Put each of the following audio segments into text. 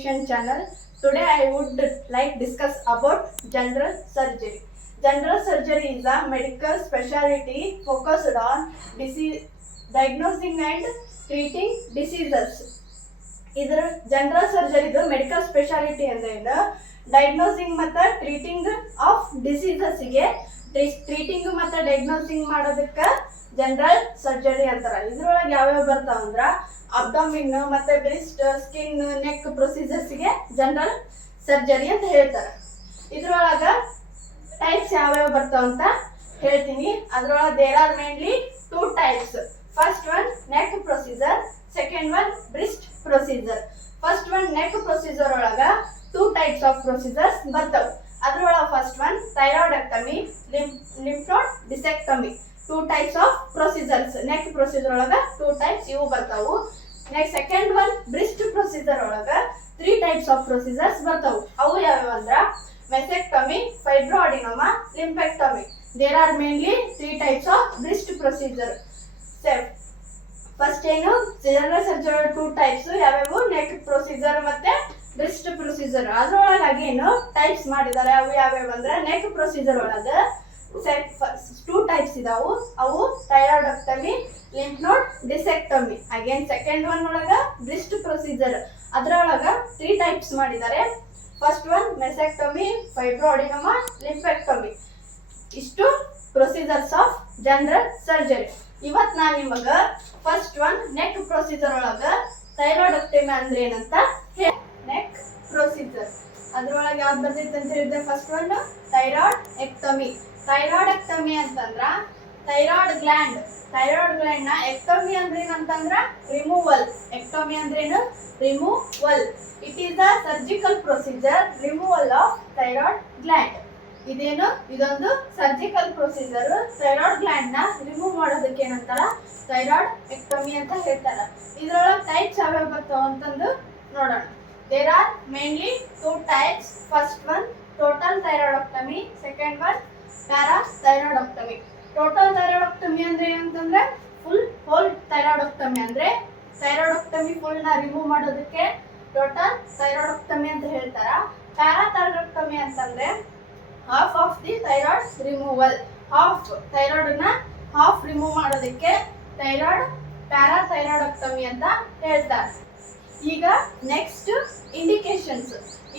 Technician channel. Today I would like discuss about general surgery. General surgery is a medical specialty focused on disease diagnosing and treating diseases. ಇದರ general ಸರ್ಜರಿದು medical specialty ಅಂದ್ರೆ diagnosing ಮತ್ತು treating of ಡಿಸೀಸಸ್ಗೆ treating ಮತ್ತು diagnosing ಮಾಡೋದಕ್ಕೆ general surgery ಅಂತಾರೆ. ಇದ್ರೊಳಗೆ ಯಾವ್ಯಾವ ಬರ್ತಾವಂದ್ರ ಅಬ್ಡಮಿನ್ ಮತ್ತೆ ಬ್ರೆಸ್ಟ್, ಸ್ಕಿನ್, ನೆಕ್ ಪ್ರೊಸೀಜರ್ಸ್ಗೆ ಜನರಲ್ ಸರ್ಜರಿ ಅಂತ ಹೇಳ್ತಾರೆ. ಇದ್ರೊಳಗ ಟೈಪ್ಸ್ ಯಾವ್ಯಾವ ಬರ್ತಾವಂತ ಹೇಳ್ತೀನಿ. ಅದ್ರೊಳಗೆ there are mainly 2 types. First one neck procedure, second one breast procedure. First one neck procedure ಒಳಗ 2 types ಆಫ್ ಪ್ರೊಸೀಜರ್ಸ್ ಬರ್ತಾವ. ಅದ್ರೊಳಗ first one thyroidectomy, lymph node dissectomy. 2 types of procedures. Neck procedure ಒಳಗ 2 types ಇವು ಬರ್ತಾವು. Next second one breast procedure ಒಳಗ 3 types of procedures ಬರ್ತಾವು. ಅವು ಯಾವ್ಯಾವ ಅಂದ್ರ mastectomy, fibroadenoma, lymphectomy. There are mainly 3 types of breast procedure. First ಏನು general surgery 2 types ಯಾವ್ಯಾವು ನೆಕ್ ಪ್ರೊಸೀಜರ್ ಮತ್ತೆ ಬ್ರೆಸ್ಟ್ ಪ್ರೊಸೀಜರ್. ಅದ್ರೊಳಗೆ ಅಗೇನು ಟೈಪ್ಸ್ ಮಾಡಿದ್ದಾರೆ. ಅವು ಯಾವ್ಯಾವ ಅಂದ್ರೆ ನೆಕ್ ಪ್ರೊಸೀಜರ್ ಒಳಗ 2 types ಇದಾವು. ಅವು thyroidectomy, lymph node dissectomy. Again second one ಒಳಗ ಬ್ರೆಸ್ಟ್ ಪ್ರೊಸೀಜರ್. ಅದ್ರೊಳಗ 3 types ಮಾಡಿದ್ದಾರೆ. First one mastectomy, fibroadenoma, lymphectomy. ಇಷ್ಟು ಪ್ರೊಸೀಜರ್ಸ್ ಆಫ್ ಜನರಲ್ ಸರ್ಜರಿ. ಇವತ್ತು ನಾನು ನಿಮಗ ಫಸ್ಟ್ ಒನ್ ನೆಕ್ ಪ್ರೊಸೀಜರ್ ಒಳಗ ಥೈರಾಯ್ಡೆಕ್ಟಮಿ ಅಂದ್ರೆ ಏನಂತ ನೆಕ್ ಪ್ರೊಸೀಜರ್ ಅದ್ರೊಳಗೆ ಯಾವ್ದು ಬರ್ತೈತೆ ಅಂತ ಹೇಳಿದ್ರೆ ಫಸ್ಟ್ ಒನ್ ಥೈರಾಯ್ಡ್ ಎಕ್ಟಮಿ. ಥೈರಾಯ್ಡ್ ಎಕ್ಟಮಿ ಅಂತಂದ್ರ ಥೈರಾಯ್ಡ್ ಗ್ಲ್ಯಾಂಡ್ ನ ಎಕ್ಟಮಿ ಅಂದ್ರೆ ಏನಂತಂದ್ರ ರಿಮೂವಲ್. ಎಕ್ಟಮಿ ಅಂದ್ರೇನು removal. It is a surgical procedure removal of thyroid gland. ಇದೇನು ಇದೊಂದು ಸರ್ಜಿಕಲ್ ಪ್ರೊಸೀಜರ್. ಥೈರಾಯ್ಡ್ ಗ್ಲ್ಯಾಂಡ್ ನ ರಿಮೂವ್ ಮಾಡೋದಕ್ಕೆ ಏನಂತಾರ ಥೈರಾಯ್ಡ್ ಎಕ್ಟಮಿ ಅಂತ ಹೇಳ್ತಾರ. ಇದ್ರೊಳಗೆ ಟೈಪ್ಸ್ ಯಾವ್ಯಾವ ಬರ್ತಾವ ಅಂತಂದು ನೋಡೋಣ. There are mainly 2 types. First one total thyroidectomy, second one parathyroidectomy. Total thyroidectomy ಅಂದ್ರೆ ಏನಂತಂದ್ರೆ ಫುಲ್ ಹೋಲ್ ಥೈರಾಯ್ಡೆಕ್ಟಮಿ ಅಂದ್ರೆ ಥೈರಾಯ್ಡೆಕ್ಟಮಿ ಫುಲ್ ನ ರಿಮೂವ್ ಮಾಡೋದಕ್ಕೆ ಟೋಟಲ್ ಥೈರಾಯ್ಡೆಕ್ಟಮಿ ಅಂತ ಹೇಳ್ತಾರ. ಪ್ಯಾರಾಥೈರಾಯ್ಡೆಕ್ಟಮಿ ಅಂತಂದ್ರೆ half of the thyroid removal. Half thyroid ನ ಹಾಫ್ ರಿಮೂವ್ ಮಾಡೋದಕ್ಕೆ ಥೈರಾಯ್ಡ್ ಪ್ಯಾರಾಥೈರಾಯ್ಡೆಕ್ಟಮಿ ಅಂತ ಹೇಳ್ತಾರೆ. ಈಗ ನೆಕ್ಸ್ಟ್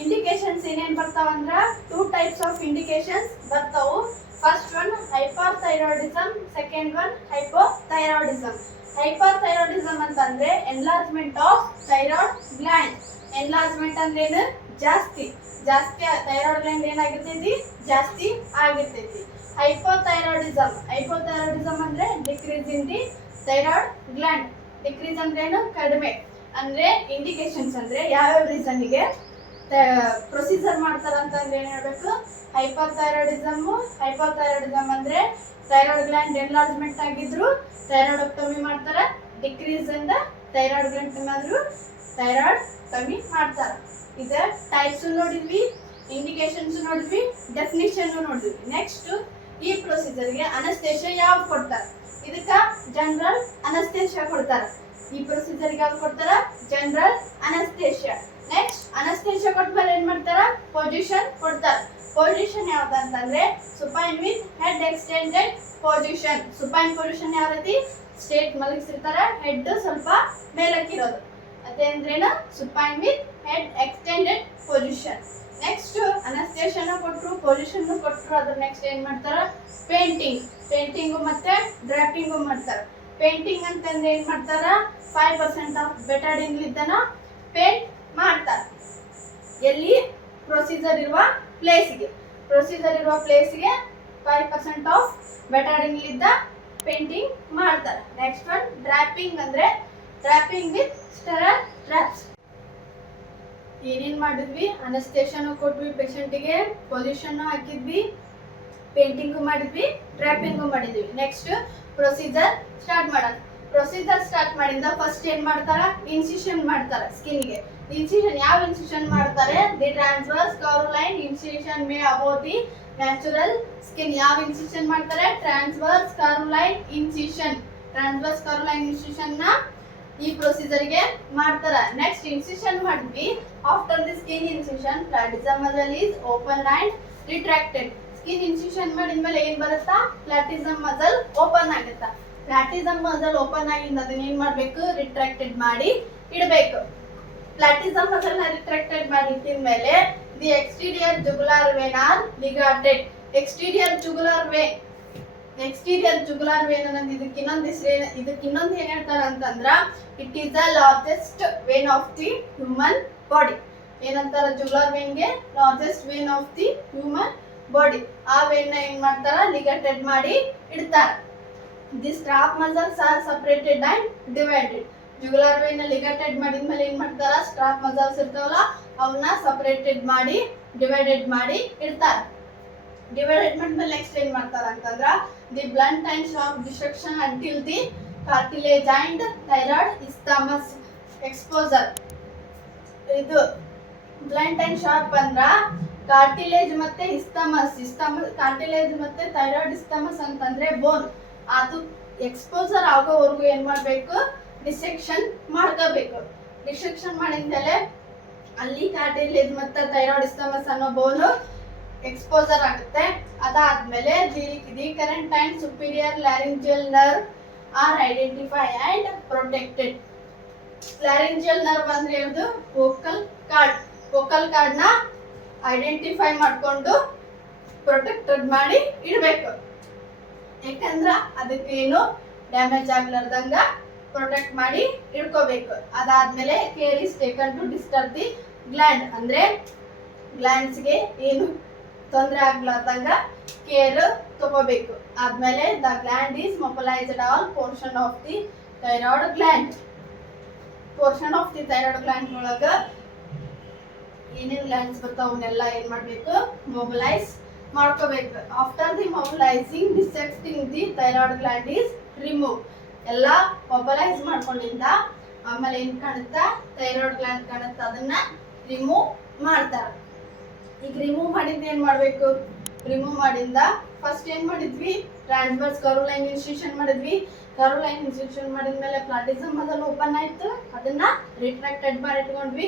ಇಂಡಿಕೇಶನ್ಸ್ ಏನೇನ್ ಬರ್ತಾವಂದ್ರ 2 types ಆಫ್ ಇಂಡಿಕೇಶನ್ಸ್ ಬರ್ತಾವು. First one hyperthyroidism, second one hypothyroidism. Hyperthyroidism ಅಂತಂದ್ರೆ enlargement of thyroid gland. Enlargement ಅಂದ್ರೆ ಏನು ಜಾಸ್ತಿ ಥೈರಾಯ್ಡ್ ಗ್ಲ್ಯಾಂಡ್ ಏನಾಗಿರ್ತೈತಿ ಜಾಸ್ತಿ ಆಗಿರ್ತೈತಿ. ಹೈಪೋಥೈರಾಯ್ಡಿಸಮ್ ಅಂದ್ರೆ decrease in the thyroid gland. Decrease ಅಂದ್ರೆ ಏನು ಕಡಿಮೆ. ಅಂದ್ರೆ ಇಂಡಿಕೇಶನ್ಸ್ ಅಂದ್ರೆ ಯಾವ್ಯಾವ ರೀಸನ್ಗೆ ಪ್ರೊಸೀಜರ್ ಮಾಡ್ತಾರ ಅಂತಂದ್ರೆ ಏನ್ ಹೇಳ್ಬೇಕು. ಹೈಪೋಥೈರಾಯ್ಡಿಸಮ್ ಅಂದ್ರೆ ಥೈರಾಯ್ಡ್ ಗ್ಲ್ಯಾಂಡ್ ಎನ್ಲಾರ್ಜ್ಮೆಂಟ್ ಆಗಿದ್ರು ಥೈರಾಯ್ಡೆಕ್ಟಮಿ ಮಾಡ್ತಾರ. ಡಿಕ್ರೀಸ್ ಇಂದ ಥೈರಾಯ್ಡ್ ಗ್ಲ್ಯಾಂಡ್ ಆದ್ರೂ ಥೈರಾಯ್ಡೆಕ್ಟಮಿ ಮಾಡ್ತಾರ. ಇದ ಟೈಪ್ಸ್ ನೋಡಿದ್ವಿ, ಇಂಡಿಕೇಶನ್ಸ್ ನೋಡಿದ್ವಿ, ಡೆಫಿನಿಷನ್ ನೋಡಿದ್ವಿ. ನೆಕ್ಸ್ಟ್ ಈ ಪ್ರೊಸೀಜರ್ಗೆ ಅನಸ್ತೇಷಿಯಾ ಯಾವ್ದು ಕೊಡ್ತಾರ? ಇದಕ್ಕ ಜನರಲ್ ಅನಸ್ತೇಷಿಯಾ ಕೊಡ್ತಾರ. ಈ ಪ್ರೊಸೀಜರ್ಗೆ ಯಾವ್ದು ಕೊಡ್ತಾರ? General anaesthesia. ನೆಕ್ಸ್ಟ್ ಅನಸ್ತೇಷಿಯಾ ಕೊಟ್ಮೇಲೆ ಏನ್ ಮಾಡ್ತಾರ? ಪೊಸಿಷನ್ ಕೊಡ್ತಾರ. ಪೊಸಿಷನ್ ಯಾವ್ದು ಅಂತಂದ್ರೆ supine with head extended position. Supine position ಯಾವ ರೀತಿ ಸ್ಟೇಟ್ ಮಲಗಿಸಿರ್ತಾರ, ಹೆಡ್ ಸ್ವಲ್ಪ ಮೇಲಕ್ಕಿರೋದು. ಅದೇಂದ್ರೇನ supine with head extended position. Next ಅನಸ್ತೇಷಿಯಾನು ಕೊಟ್ರು, ಪೊಸಿಷನ್ ಕೊಟ್ರು. ಅದ್ರ ನೆಕ್ಸ್ಟ್ ಏನ್ ಮಾಡ್ತಾರ? ಪೇಂಟಿಂಗು ಮತ್ತೆ ಡ್ರಾಫ್ಟಿಂಗು ಮಾಡ್ತಾರ. ಪೇಂಟಿಂಗ್ ಅಂತಂದ್ರೆ ಏನ್ ಮಾಡ್ತಾರ? 5% ಆಫ್ ಬೆಟಾಡಿನ್ ಲಿದ್ದನ ಪೇಂಟ್ ಮಾಡ್ತಾರ. ಎಲ್ಲಿ ಪ್ರೊಸೀಜರ್ ಇರುವ ಪ್ಲೇಸ್ಗೆ 5% ಆಫ್ ಬೆಟಾಡಿನ್ ಲಿದ್ದ ಪೇಂಟಿಂಗ್ ಮಾಡ್ತಾರ. ನೆಕ್ಸ್ಟ್ ಒನ್ ಡ್ರಾಪಿಂಗ್ ಅಂದ್ರೆ ಡ್ರಾಪಿಂಗ್ ವಿತ್ ಸ್ಟೆರೈಲ್ ಟ್ರಾಪ್ಸ್. ಏನೇನ್ ಮಾಡಿದ್ವಿ? ಅನಸ್ತೇಷಿಯಾನು ಕೊಟ್ವಿ ಪೇಷಂಟಿಗೆ, ಪೊಸಿಷನ್ ಹಾಕಿದ್ವಿ, ಪೇಂಟಿಂಗು ಮಾಡಿದ್ವಿ, ಡ್ರಾಪಿಂಗು ಮಾಡಿದ್ವಿ. ನೆಕ್ಸ್ಟ್ ಪ್ರೊಸೀಜರ್ ಸ್ಟಾರ್ಟ್ ಮಾಡೋಣ. ಪ್ರೊಸೀಜರ್ ಸ್ಟಾರ್ಟ್ ಮಾಡಿಂದ ಫಸ್ಟ್ ಏನ್ ಮಾಡ್ತಾರ? ಇನ್ಸಿಷನ್ ಮಾಡ್ತಾರ ಸ್ಕಿನ್ಗೆ. ಇನ್ಸಿಷನ್ ಯಾವ ಇನ್ಸಿಷನ್ ಮಾಡ್ತಾರೆ? The transverse curve line incision may above the natural skin. ಯಾವ ಇನ್ಸಿಷನ್ ಮಾಡ್ತಾರೆ? Transverse curve line incision. ನ ಈ ಪ್ರೊಸೀಜರ್ಗೆ ಮಾಡ್ತಾರ. ನೆಕ್ಸ್ಟ್ ಇನ್ಸಿಷನ್ ಮಾಡಿದ್ವಿ. After the skin incision platysma muscle is open and retracted. Skin incision ಮಾಡಿದ್ಮೇಲೆ ಏನ್ ಬರುತ್ತಾ, ಪ್ಲಾಟಿಸಮ್ ಮಸಲ್ ಓಪನ್ ಆಗುತ್ತಾ. ಪ್ಲಾಟಿಸಮ್ ಮಸಲ್ ಓಪನ್ ಆಗಿಂದ ಅದನ್ನ ಏನ್ ಮಾಡ್ಬೇಕು, ರಿಟ್ರಾಕ್ಟೆಡ್ ಮಾಡಿ ಇಡಬೇಕು. ಪ್ಲಾಟಿಸಮ್ ಮಸಲ್ ನ ರಿಟ್ರಾಕ್ಟೆಡ್ ಮಾಡಿ ಇಟ್ಟಿದ ಮೇಲೆ the exterior jugular vein are ligated. Exterior jugular vein ಅನ್ನೋದು ಇದಕ್ಕಿನ್ನೊಂದು ಏನ್ ಹೇಳ್ತಾರ ಅಂತಂದ್ರ, it is the largest vein of the human body. ಏನಂತಾರ, ಜುಗುಲಾರ್ ವೇನ್ ಗೆ largest vein of the human body. ಆ ವೇನ್ ನ ಏನ್ ಮಾಡ್ತಾರ, ಲಿಗಟೆಡ್ ಮಾಡಿ ಇಡ್ತಾರ. The strap muscles are separated and divided. Jugular vein ನ ಲಿಗಟೆಡ್ ಮಾಡಿದ್ಮೇಲೆ ಏನ್ ಮಾಡ್ತಾರ, ಸ್ಟ್ರಾಪ್ ಮಸಲ್ಸ್ ಇರ್ತಾವಲ್ಲ ಅವನ್ನ ಸಪರೇಟೆಡ್ ಮಾಡಿ ಡಿವೈಡೆಡ್ ಮಾಡಿ ಇಡ್ತಾರ. ಡಿವೈಡೆಡ್ ಮಾಡಿದ್ಮೇಲೆ ನೆಕ್ಸ್ಟ್ ಏನ್ ಮಾಡ್ತಾರ ಅಂತಂದ್ರ, the blunt and sharp destruction until the cartilage and thyroid isthmus exposure. ಇದು ಬ್ಲಂಟ್ ಅಂಡ್ ಶಾರ್ಪ್ ಅಂದ್ರ ಕಾರ್ಟಿಲೇಜ್ ಮತ್ತೆ ಇಸ್ಥಮಸ್. ಕಾರ್ಟಿಲೇಜ್ ಮತ್ತೆ ಥೈರಾಯ್ಡ್ ಇಸ್ಥಮಸ್ ಅಂತಂದ್ರೆ ಬೋನ್. ಅದು ಎಕ್ಸ್ಪೋಸರ್ ಆಗೋವರೆಗೂ ಏನ್ ಮಾಡ್ಬೇಕು, ಡಿಸೆಕ್ಷನ್ ಮಾಡ್ಕೋಬೇಕು. ಡಿಸೆಕ್ಷನ್ ಮಾಡಿದ್ಮೇಲೆ ಅಲ್ಲಿ ಕಾರ್ಟಿಲೇಜ್ ಮತ್ತೆ ಥೈರಾಯ್ಡ್ ಇಸ್ಥಮಸ್ ಅನ್ನೋ ಬೋನ್ ಎಕ್ಸ್ಪೋಸರ್ ಆಗುತ್ತೆ. ಅದಾದ್ಮೇಲೆ the current and superior laryngeal nerve are identify and protected. Laryngeal nerve ಅಂದ್ರೆ ಯಾವುದು, ವೋಕಲ್ ಕಾರ್ಡ್. ವೋಕಲ್ ಕಾರ್ಡ್ ನ ಐಡೆಂಟಿಫೈ ಮಾಡ್ಕೊಂಡು ಪ್ರೊಟೆಕ್ಟೆಡ್ ಮಾಡಿ ಇಡಬೇಕು. ಯಾಕಂದ್ರ ಅದಕ್ಕೇನು ಡ್ಯಾಮೇಜ್ ಆಗ್ಲಾರ್ದಂಗ ಪ್ರೊಟೆಕ್ಟ್ ಮಾಡಿ ಇಡ್ಕೋಬೇಕು. ಅದಾದ್ಮೇಲೆ care is taken to disturb the gland. ಅಂದ್ರೆ ಗ್ಲ್ಯಾಂಡ್ಸ್ ಗೆ ಏನು ತೊಂದರೆ ಆಗ್ಲಾರ್ದಂಗ ಕೇರ್ ತಗೋಬೇಕು. ಆದ್ಮೇಲೆ the gland is mobilised all portion of the thyroid gland. Portion of the thyroid gland ಒಳಗ ಏನೇನ್ ಗ್ಲ್ಯಾಂಡ್ಸ್ ಬರ್ತಾವ ಅವನ್ನೆಲ್ಲ ಏನ್ ಮಾಡ್ಬೇಕು, ಮೊಬಿಲೈಸ್ ಮಾಡ್ಕೋಬೇಕು. After the mobilising dissecting the thyroid gland is remove. ಎಲ್ಲ ಮೊಬಿಲೈಸ್ ಮಾಡ್ಕೊಂಡಿಂದ ಆಮೇಲೆ ಏನ್ ಕಾಣುತ್ತಾ, ಥೈರಾಯ್ಡ್ ಗ್ಲ್ಯಾಂಡ್ ಕಾಣುತ್ತಾ, ಅದನ್ನ ರಿಮೂವ್ ಮಾಡ್ತಾರ. ಈಗ ರಿಮೂವ್ ಮಾಡಿಂದ ಏನ್ ಮಾಡ್ಬೇಕು, ರಿಮೂವ್ ಮಾಡಿಂದ ಫಸ್ಟ್ ಏನ್ ಮಾಡಿದ್ವಿ, ಟ್ರಾನ್ಸ್ವರ್ಸ್ ಕರ್ವ್ ಲೈನ್ ಇನ್ಸಿಷನ್ ಮಾಡಿದ್ವಿ. ಕರ್ವ್ ಲೈನ್ ಇನ್ಸಿಷನ್ ಮಾಡಿದ್ಮೇಲೆ ಪ್ಲಾಟಿಸಮ್ ಮಸಲ್ ಓಪನ್ ಆಯ್ತು, ಅದನ್ನ ರಿಟ್ರಾಕ್ಟೆಡ್ ಮಾಡಿ ಇಟ್ಕೊಂಡ್ವಿ.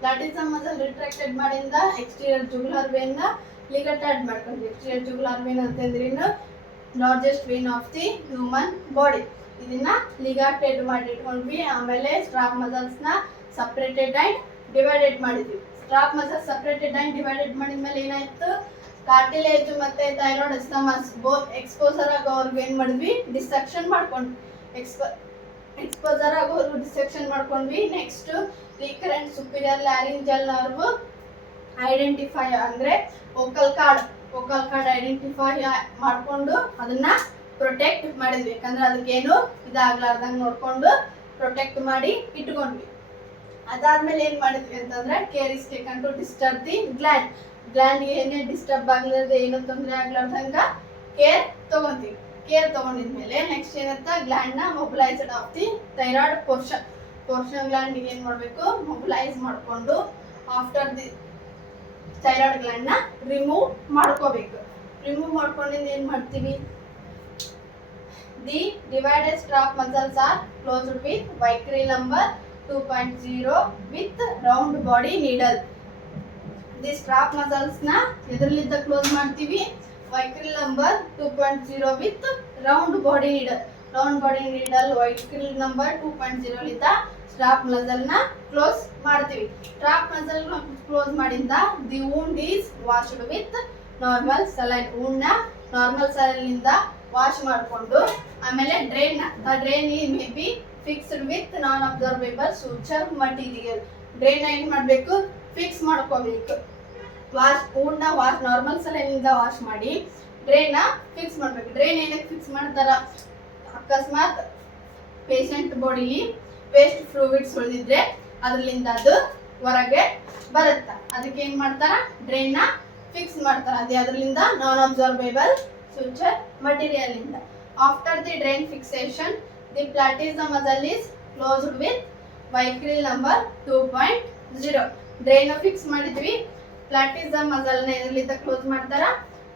ಪ್ಲಾಟಿಸಮ್ ಮಸಲ್ ರಿಟ್ರಾಕ್ಟೆಡ್ ಮಾಡಿಂದ ಎಕ್ಸ್ಟೀರಿಯರ್ ಜುಗುಲಾರ್ ವೇನ್ ನ ಲಿಗಟೆಡ್ ಮಾಡ್ಕೊಂಡ್ವಿ. ಎಕ್ಸ್ಟೀರಿಯರ್ ಜುಗುಲಾರ್ ವೇನ್ ಅಂತಂದ್ರೆ largest vein of the human body. ಇದನ್ನ ಲಿಗಟೆಡ್ ಮಾಡಿ ಇಟ್ಕೊಂಡ್ವಿ. ಆಮೇಲೆ ಸ್ಟ್ರಾಪ್ ಮಸಲ್ಸ್ ನ ಸಪರೇಟೆಡ್ ಅಂಡ್ ಡಿವೈಡೆಡ್ ಮಾಡಿದ್ವಿ. Strap muscle separated and divided ಮಾಡಿದ್ಮೇಲೆ ಏನಾಯ್ತು, ಕಾರ್ಟಿಲೇಜ್ ಮತ್ತೆ ಥೈರಾಯ್ಡ್ ಇಸ್ಥಮಸ್ ಎಕ್ಸ್ಪೋಸರ್ ಆಗೋವರೆಗೂ ಏನ್ ಮಾಡಿದ್ವಿ, ಡಿಸೆಕ್ಷನ್ ಮಾಡ್ಕೊಂಡ್ವಿ. ಎಕ್ಸ್ಪೋಸರ್ ಆಗೋವರೆಗೂ ಡಿಸೆಕ್ಷನ್ ಮಾಡ್ಕೊಂಡ್ವಿ. Next recurrent superior laryngeal nerve identify ಅಂದ್ರೆ ವೋಕಲ್ ಕಾರ್ಡ್ ಐಡೆಂಟಿಫೈ ಮಾಡ್ಕೊಂಡು ಅದನ್ನ ಪ್ರೊಟೆಕ್ಟ್ ಮಾಡಿದ್ವಿ. ಯಾಕಂದ್ರೆ ಅದಕ್ಕೇನು ಇದಾಗ್ಲಾರ್ದಂಗ್ ನೋಡ್ಕೊಂಡು ಪ್ರೊಟೆಕ್ಟ್ ಮಾಡಿ ಇಟ್ಕೊಂಡ್ವಿ. ಅದಾದ್ಮೇಲೆ ಏನ್ ಮಾಡಿದ್ವಿ ಅಂತಂದ್ರೆ care is taken to disturb the gland. Gland ಏನೇ ಡಿಸ್ಟರ್ಬ್ ಆಗ್ಲಾರ್ದೆ ಏನೋ ತೊಂದರೆ ಆಗ್ಲಾರ್ದಂಗ ಕೇರ್ ತಗೊಂತೀವಿ. ಕೇರ್ ತಗೊಂಡಿದ್ಮೇಲೆ ನೆಕ್ಸ್ಟ್ ಏನಂತ, ಗ್ಲ್ಯಾಂಡ್ ನ mobilised of the thyroid portion gland ಏನ್ ಮಾಡ್ಬೇಕು, ಮೊಬಿಲೈಸ್ ಮಾಡ್ಕೊಂಡು ಆಫ್ಟರ್ ದಿ ಥೈರಾಯ್ಡ್ ಗ್ಲ್ಯಾಂಡ್ ನ ರಿಮೂವ್ ಮಾಡ್ಕೋಬೇಕು. ರಿಮೂವ್ ಮಾಡ್ಕೊಂಡಿಂದ ಏನ್ ಮಾಡ್ತೀವಿ, the divided strap muscles are closed with Vicryl number 2.0 with round body needle. The strap muscles ನ ಎದರಲ್ಲಿಂದ ಕ್ಲೋಸ್ ಮಾಡ್ತೀವಿ, Vicryl number 2.0 with round body needle. Round body needle Vicryl number 2.0 ಲಿಂದ strap muscle ನ close ಮಾಡ್ತೀವಿ. Strap muscle ನ close ಮಾಡಿಂದ the wound is washed with normal saline. Wound ನ normal saline ಇಂದ ವಾಶ್ ಮಾಡ್ಕೊಂಡು ಆಮೇಲೆ drain may be fixed with non absorbable suture material. Drain ಏನ್ ಮಾಡ್ಬೇಕು, ಫಿಕ್ಸ್ ಮಾಡ್ಕೋಬೇಕು. ವಾಶ್ ನಾರ್ಮಲ್ ಸಲೈನ್ ಇಂದ ವಾಶ್ ಮಾಡಿ ಡ್ರೈನ್ ಫಿಕ್ಸ್ ಮಾಡ್ಬೇಕು. ಡ್ರೈನ್ ಏನಕ್ಕೆ ಫಿಕ್ಸ್ ಮಾಡ್ತಾರ, ಅಕಸ್ಮಾತ್ ಪೇಷಂಟ್ ಬಾಡಿಲಿ ವೇಸ್ಟ್ ಫ್ಲೂಯಿಡ್ಸ್ ಉಳಿದಿದ್ರೆ ಅದ್ರಲಿಂದ ಅದು ಹೊರಗೆ ಬರುತ್ತ. ಅದಕ್ಕೆ ಏನ್ ಮಾಡ್ತಾರ, ಡ್ರೈನ್ ಫಿಕ್ಸ್ ಮಾಡ್ತಾರ. ಅದೇ ಅದ್ರಲಿಂದ ನಾನ್ ಅಬ್ಸರ್ವೇಬಲ್ ಸೂಚರ್ ಮಟೀರಿಯಲ್ ಇಂದ. After the drain fixation the platysma muscle is closed with Vicryl number 2.0. Drain fix ಮಾಡಿದ್ವಿ, ಪ್ಲಾಟಿಸಮ್ ಮಸಲ್ ನ ಇದರಿಂದ ಕ್ಲೋಸ್ ಮಾಡ್ತಾರ.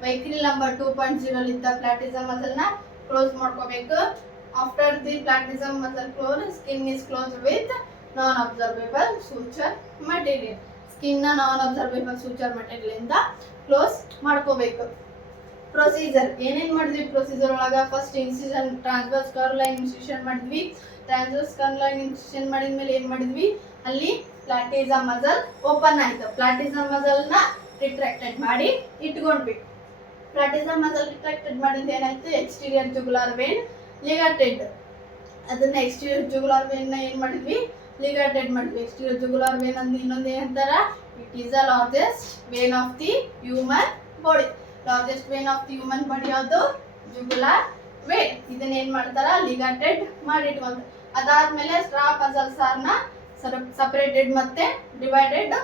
ವೈಕ್ರಿಲ್ ನಂಬರ್ 2.0 ಲಿಂದ ಪ್ಲಾಟಿಸಮ್ ಮಸಲ್ ನ ಕ್ಲೋಸ್ ಮಾಡ್ಕೋಬೇಕು. After the platism muscle close, skin is closed with non-observable suture material. Skin ನ non-observable suture material ಇಂದ close ಮಾಡ್ಕೋಬೇಕು. ಪ್ರೊಸೀಜರ್ ಏನೇನ್ ಮಾಡಿದ್ವಿ ಪ್ರೊಸೀಜರ್ ಒಳಗ first incision transverse curve line incision ಮಾಡಿದ್ವಿ. ಟ್ರಾನ್ಸ್ವರ್ಸ್ ಕರ್ವ್ ಲೈನ್ ಇನ್ಸಿಷನ್ ಮಾಡಿದ್ಮೇಲೆ ಏನ್ ಮಾಡಿದ್ವಿ ಅಲ್ಲಿ ಪ್ಲಾಟಿಸಮ್ ಮಸಲ್ ಓಪನ್ ಆಯ್ತು. ಪ್ಲಾಟಿಸಮ್ ಮಸಲ್ ನ ರಿಟ್ರಾಕ್ಟೆಡ್ ಮಾಡಿ ಇಟ್ಕೊಂಡ್ವಿ. ಪ್ಲಾಟಿಸಮ್ ಮಸಲ್ ರಿಟ್ರಾಕ್ಟೆಡ್ ಮಾಡಿದ ಏನಾಯ್ತು ಎಕ್ಸ್ಟೀರಿಯರ್ ಜುಗುಲಾರ್ ವೇನ್ ಲಿಗಾಟೆಡ್. ಅದನ್ನ ಎಕ್ಸ್ಟೀರಿಯರ್ ಜುಗುಲಾರ್ ವೇನ್ ನ ಏನ್ ಮಾಡಿದ್ವಿ ಲಿಗಾಟೆಡ್ ಮಾಡಿದ್ವಿ. ಎಕ್ಸ್ಟೀರಿಯರ್ ಜುಗುಲಾರ್ ವೇನ್ ಅಂದ್ರೆ ಇನ್ನೊಂದು ಏನಂತಾರ it is the largest vein of the human body. Largest vein of the human body ಯಾವುದು ಜುಗುಲಾರ್ ವೇನ್. ಇದನ್ನ ಏನ್ ಮಾಡ್ತಾರ ಲಿಗಾಟೆಡ್ ಮಾಡಿ ಇಟ್ಕೊಂತ. ಅದಾದ್ಮೇಲೆ ಸ್ಟ್ರಾಪ್ ಮಸಲ್ಸ್ ನ ಸಪರೇಟೆಡ್ ಮತ್ತೆ ಡಿವೈಡೆಡ್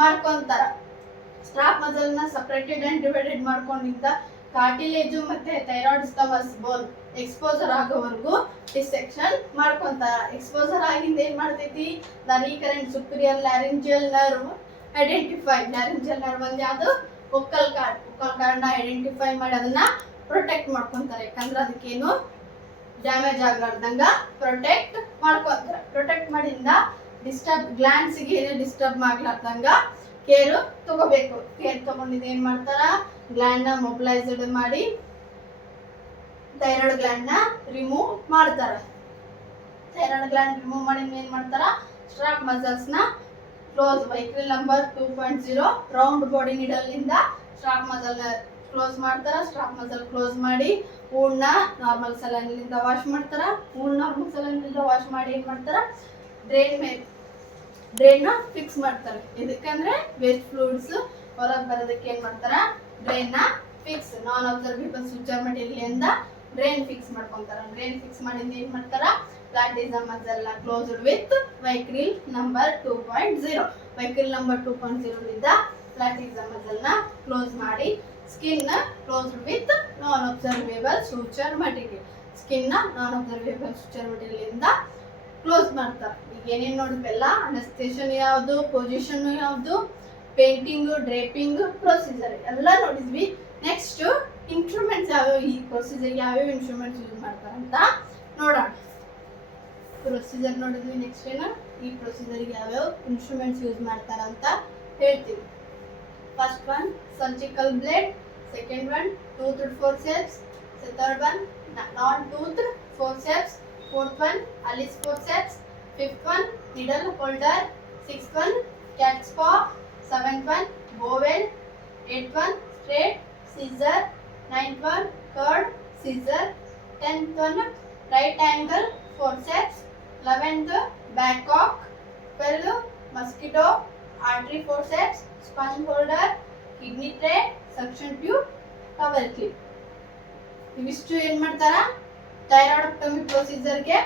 ಮಾಡ್ಕೊಂತಾರ. ಸ್ಟ್ರಾಪ್ ಮಸಲ್ ನ ಸಪರೇಟೆಡ್ ಅಂಡ್ ಡಿವೈಡೆಡ್ ಮಾಡ್ಕೊಂಡಿದ್ದ ಕಾರ್ಟಿಲೇಜು ಮತ್ತೆ ಥೈರಾಯ್ಡ್ ಸ್ಟಮಸ್ ಬೋನ್ ಎಕ್ಸ್ಪೋಸರ್ ಆಗೋವರೆಗೂ ಡಿಸೆಕ್ಷನ್ ಮಾಡ್ಕೊಂತಾರ. ಎಕ್ಸ್ಪೋಸರ್ ಆಗಿಂದ ಏನ್ ಮಾಡ್ತೈತಿ the recurrent superior laryngeal nerve identify. Laryngeal nerve ಅಂದ್ರೆ ಯಾವುದು ವೋಕಲ್ ಕಾರ್ಡ್. ವೋಕಲ್ ಕಾರ್ಡ್ ನ ಐಡೆಂಟಿಫೈ ಮಾಡಿ ಅದನ್ನ ಪ್ರೊಟೆಕ್ಟ್ ಮಾಡ್ಕೊಂತಾರೆ. ಯಾಕಂದ್ರೆ ಅದಕ್ಕೇನು ಡ್ಯಾಮೇಜ್ ಆಗ್ಲಾರ್ದಂಗ ಪ್ರೊಟೆಕ್ಟ್ ಮಾಡ್ಕೊಂತಾರೆ. ಪ್ರೊಟೆಕ್ಟ್ ಮಾಡಿಂದ ಡಿಸ್ಟರ್ಬ್ ಗ್ಲ್ಯಾಂಡ್ಸ್ ಗೆ ಏನು ಡಿಸ್ಟರ್ಬ್ ಮಾಡ್ಲಾರ್ದಂಗ ಕೇರ್ ತಗೋಬೇಕು. ಕೇರ್ ತಗೊಂಡಿದ್ದು ಏನ್ ಮಾಡ್ತಾರ ಗ್ಲ್ಯಾಂಡ್ ನ ಮೊಬಿಲೈಸ್ಡ್ ಮಾಡಿ ಥೈರಾಯ್ಡ್ ಗ್ಲ್ಯಾಂಡ್ ನ ರಿಮೂವ್ ಮಾಡ್ತಾರ. ಥೈರಾಯ್ಡ್ ಗ್ಲ್ಯಾಂಡ್ ರಿಮೂವ್ ಮಾಡಿ ಏನ್ ಮಾಡ್ತಾರ ಸ್ಟ್ರಾಪ್ ಮಸಲ್ಸ್ ನ close. Vehicle number 2.0 round body needle ಇಂದ ಸ್ಟ್ರಾಪ್ ಮಸಲ್ ನ ಕ್ಲೋಸ್ ಮಾಡ್ತಾರ. ಸ್ಟ್ರಾಪ್ ಮಸಲ್ ಕ್ಲೋಸ್ ಮಾಡಿ ಊಣ್ಣ ನಾರ್ಮಲ್ ಸಲೈನಿಂದ ವಾಶ್ ಮಾಡ್ತಾರ. ಊಣ್ಣ ನಾರ್ಮಲ್ ಸಲೈನಿಂದ ವಾಶ್ ಮಾಡಿ ಏನ್ ಮಾಡ್ತಾರ ಡ್ರೈನ್ ನ ಫಿಕ್ಸ್ ಮಾಡ್ತಾರೆ. ಇದಕ್ಕಂದ್ರೆ ವೇಸ್ಟ್ ಫ್ಲೂಯಿಡ್ಸ್ ಹೊರಗೆ ಬರೋದಕ್ಕೆ ಏನ್ ಮಾಡ್ತಾರ ಡ್ರೈನ್ ನ fix. Non absorbable suture material ಇಂದ ಡ್ರೈನ್ ಫಿಕ್ಸ್ ಮಾಡ್ಕೊಂತಾರ. ಡ್ರೈನ್ ಫಿಕ್ಸ್ ಮಾಡಿಂದ ಏನ್ ಮಾಡ್ತಾರ ಪ್ಲಾಟಿಸಮ್ ಮಸಲ್ ನ closed with Vicryl number 2.0. Vicryl number 2.0 ಲಿಂದ ಪ್ಲಾಟಿಸಮ್ ಮಸಲ್ ನ ಕ್ಲೋಸ್ ಮಾಡಿ ಸ್ಕಿನ್ ನ closed with non absorbable suture material. Skin ನ ನಾನ್ ಅಬ್ಸರ್ವೇಬಲ್ ಸೂಚರ್ ಮಟೀರಿಯಲ್ ಇಂದ ಕ್ಲೋಸ್ ಮಾಡ್ತಾರೆ. ಈಗ ಏನೇನು ನೋಡಿದ್ವೆಲ್ಲ ಅನಸ್ತೇಷನ್ ಯಾವುದು, ಪೊಸಿಷನ್ ಯಾವುದು, ಪೇಂಟಿಂಗ್, ಡ್ರೇಪಿಂಗ್, ಪ್ರೊಸೀಜರ್ ಎಲ್ಲ ನೋಡಿದ್ವಿ. ನೆಕ್ಸ್ಟ್ ಇನ್ಸ್ಟ್ರೂಮೆಂಟ್ಸ್ ಯಾವ್ಯಾವ ಈ ಪ್ರೊಸೀಜರ್ ಯಾವ್ಯಾವ ಇನ್ಸ್ಟ್ರೂಮೆಂಟ್ಸ್ ಯೂಸ್ ಮಾಡ್ತಾರೆ ಅಂತ ನೋಡೋಣ. ಪ್ರೊಸೀಜರ್ ನೋಡಿದ್ವಿ. ನೆಕ್ಸ್ಟ್ ಏನ ಈ ಪ್ರೊಸೀಜರ್ಗೆ ಯಾವ್ಯಾವ ಇನ್ಸ್ಟ್ರೂಮೆಂಟ್ಸ್ ಯೂಸ್ ಮಾಡ್ತಾರ ಅಂತ ಹೇಳ್ತೀವಿ. First one surgical blade, second one toothed forceps, third one non toothed forceps, fourth one Alice forceps, fifth one needle holder, sixth one cat's paw, seventh one bowel, eighth one straight scissor, ninth one curved scissor, 10th one right angle forceps, 11th Babcock, 12th mosquito, artery forceps, sponge holder, kidney tray, suction tube, towel clip. ಇವಿಷ್ಟು ಏನ್ ಮಾಡ್ತಾರ thyroidectomy ಪ್ರೊಸೀಜರ್ಗೆ